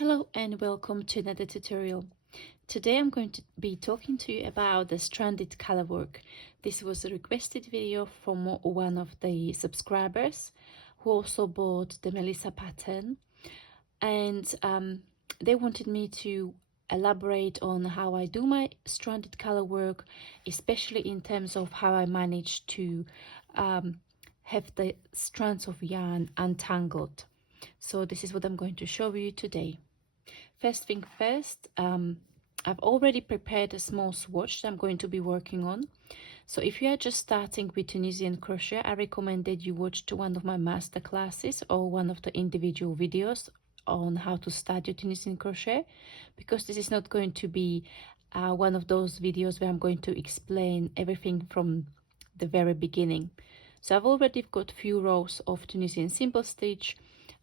Hello and welcome to another tutorial. Today I'm going to be talking to you about the stranded color work. This was a requested video from one of the subscribers who also bought the Melissa pattern, and they wanted me to elaborate on how I do my stranded color work, especially in terms of how I manage to have the strands of yarn untangled. So this is what I'm going to show you today. First thing first, I've already prepared a small swatch that I'm going to be working on. So if you are just starting with Tunisian crochet, I recommend that you watch one of my master classes or one of the individual videos on how to start your Tunisian crochet, because this is not going to be one of those videos where I'm going to explain everything from the very beginning. So I've already got a few rows of Tunisian simple stitch.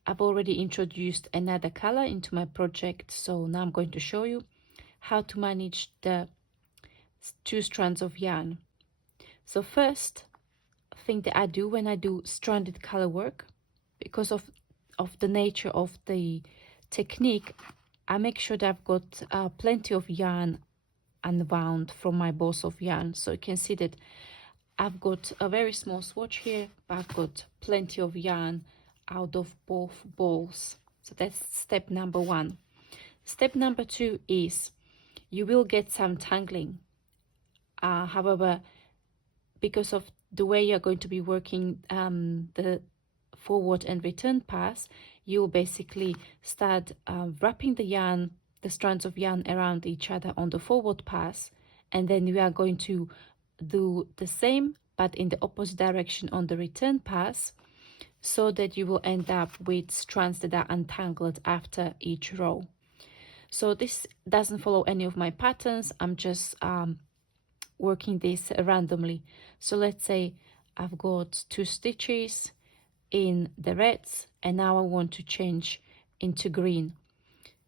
I've already introduced another color into my project, so now I'm going to show you how to manage the two strands of yarn. So first thing that I do when I do stranded color work, because of the nature of the technique, I make sure that I've got plenty of yarn unwound from my balls of yarn. So you can see that I've got a very small swatch here, but I've got plenty of yarn out of both balls. So that's step number one. Step number two is you will get some tangling. However, because of the way you're going to be working the forward and return pass, you'll basically start wrapping the strands of yarn around each other on the forward pass, and then we are going to do the same but in the opposite direction on the return pass, so that you will end up with strands that are untangled after each row. So this doesn't follow any of my patterns. I'm just working this randomly. So let's say I've got 2 stitches in the reds, and now I want to change into green.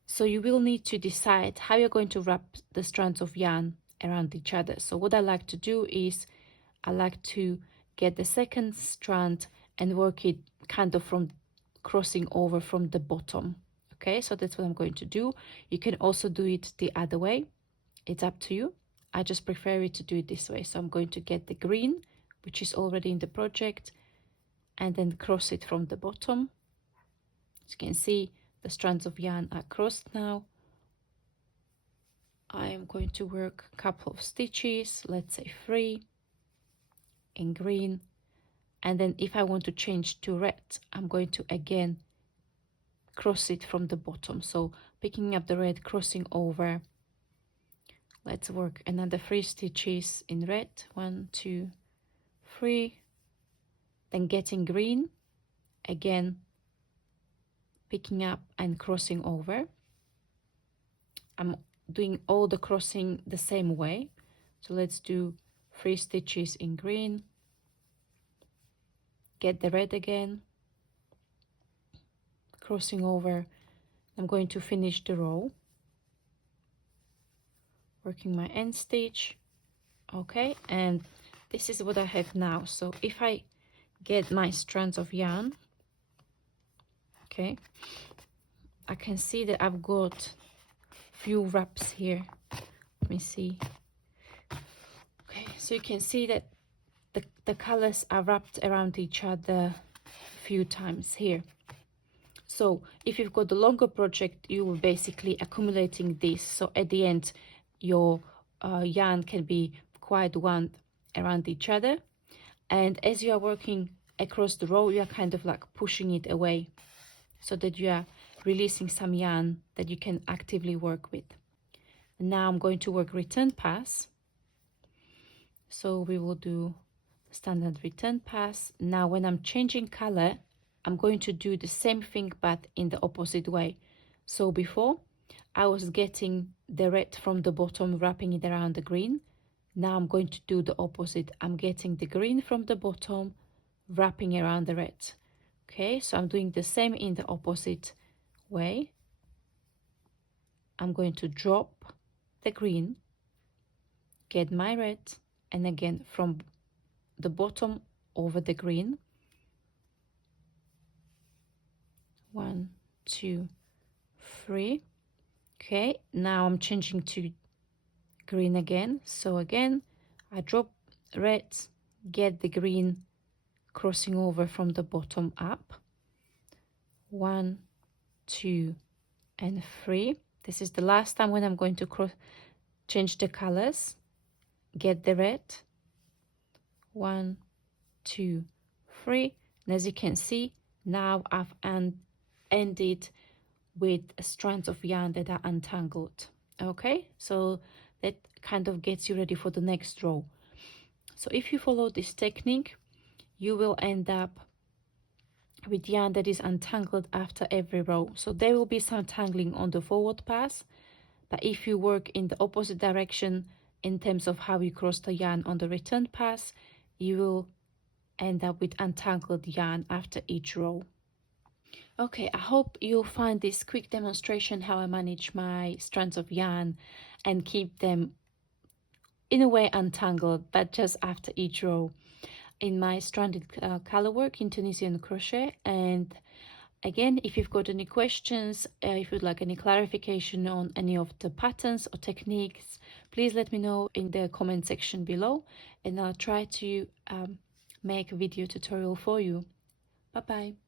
So you will need to decide how you're going to wrap the strands of yarn around each other. So what I like to do is I like to get the second strand and work it kind of from crossing over from the bottom. Okay, so that's what I'm going to do. You can also do it the other way. It's up to you. I just prefer it to do it this way. So I'm going to get the green, which is already in the project, and then cross it from the bottom. As you can see, the strands of yarn are crossed now. I am going to work a couple of stitches, let's say 3 in green. And then if I want to change to red, I'm going to again cross it from the bottom. So picking up the red, crossing over. Let's work another 3 stitches in red. 1, 2, 3. Then getting green, again picking up and crossing over. I'm doing all the crossing the same way. So let's do 3 stitches in green. Get the red again, crossing over. I'm going to finish the row, working my end stitch. Okay, and this is what I have now. So if I get my strands of yarn, okay, I can see that I've got few wraps here. Let me see. Okay, so you can see that the colors are wrapped around each other a few times here. So if you've got the longer project, you will basically accumulating this. So at the end, your yarn can be quite wound around each other. And as you are working across the row, you are kind of like pushing it away, so that you are releasing some yarn that you can actively work with. And now I'm going to work return pass. So we will do standard return pass. Now when I'm changing color, I'm going to do the same thing but in the opposite way. So before I was getting the red from the bottom, wrapping it around the green. Now I'm going to do the opposite. I'm getting the green from the bottom, wrapping around the red. Okay, so I'm doing the same in the opposite way. I'm going to drop the green, get my red, and again from the bottom over the green. 1, 2, 3. Okay, now I'm changing to green again. So again, I drop red, get the green, crossing over from the bottom up. 1, 2, and 3. This is the last time when I'm going to change the colors. Get the red. 1, 2, 3. And as you can see, now I've ended with strands of yarn that are untangled. Okay, so that kind of gets you ready for the next row. So if you follow this technique, you will end up with yarn that is untangled after every row. So there will be some tangling on the forward pass, but if you work in the opposite direction in terms of how you cross the yarn on the return pass, you will end up with untangled yarn after each row. Okay, I hope you'll find this quick demonstration how I manage my strands of yarn and keep them in a way untangled, but just after each row, in my stranded color work in Tunisian crochet. And again, if you've got any questions, if you'd like any clarification on any of the patterns or techniques, please let me know in the comment section below, and I'll try to make a video tutorial for you. Bye bye.